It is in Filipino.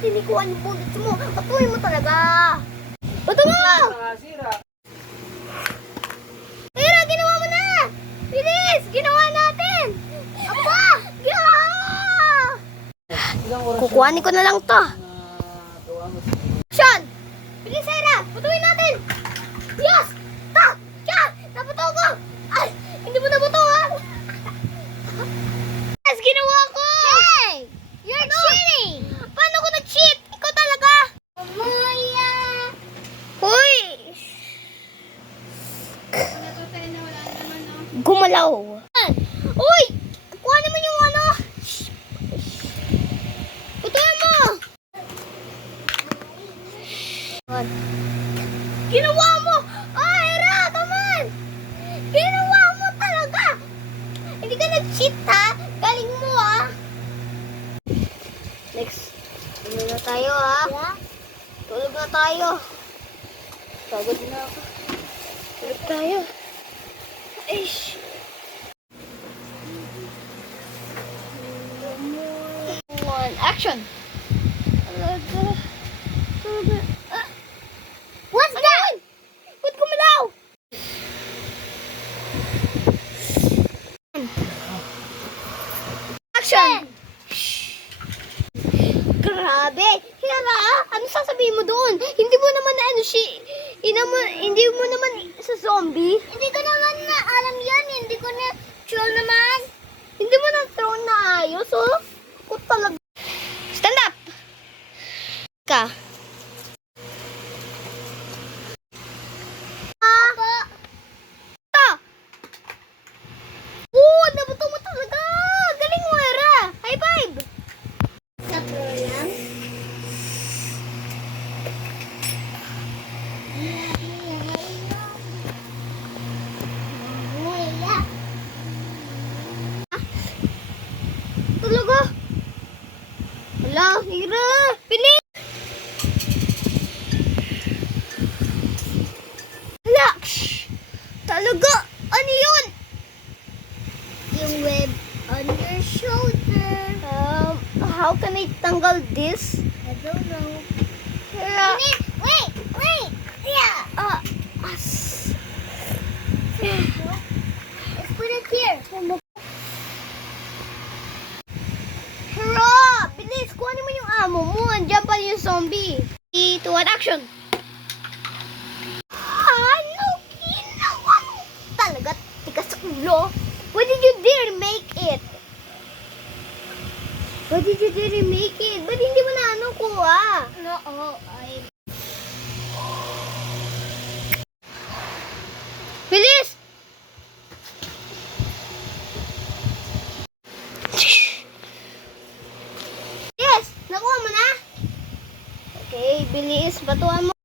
tinikuan yung bullets mo. Patuloy mo talaga. Bato mo! Sira. Tira, ginawa mo na! Bilis! Ginawa natin! Apa! Ilang oras Kukuhanin ko na lang to. gawa mo? Action! Bilis, Sarah! Patuloy natin! Yes! Ta! Yan! Nabuto ko! Ay! Hindi mo nabuto, ha? Yes! Ginawa ko! Hey! You're cheating! Paano ko nag-cheat? Ikaw talaga! Maya! Hoy! Gumalaw! Uy! Kuha naman yung ano! Putuin mo! Ginawa mo! Ah, Hera! Taman! Ginawa mo talaga! Hindi ka nag-cheat, ha? Galing mo, ha? Next. Tulog na tayo, ha? Tulog na tayo. Pagod na ako. Tulog tayo. Ish. One, action! What's that? Ba't gumalaw? Action! Grabe! Hera, ano sasabihin mo doon? Hindi mo naman na ano hindi mo naman sa zombie? Hindi ko naman na alam yan. Hindi ko na sure naman. Hindi mo na throw na ayos, oh. Ako talaga. Stand up! Ka. Apa? Ta! Oo, nabuto mo talaga! Galing mo, Hera! High five! Sa program? Talaga? Wala, Hira! Pinis! Wala! Talaga! Ano yun? Yung web on your shoulder. How can I tanggal this? I don't know. Hira! Wait! Yeah! Let's put it here. Hera! Bilis! Kuhanin mo yung amo mo. Andiyan pa yung zombie. 3, 2, 1, action! Ano ginawa mo? Talaga, tikas sa ulo. Why did you dare make it? Why did you dare make it? Ba't hindi mo na ano kuha? No, Bilis! Yes! Nakuha mo na? Okay, bilis. Batuan mo.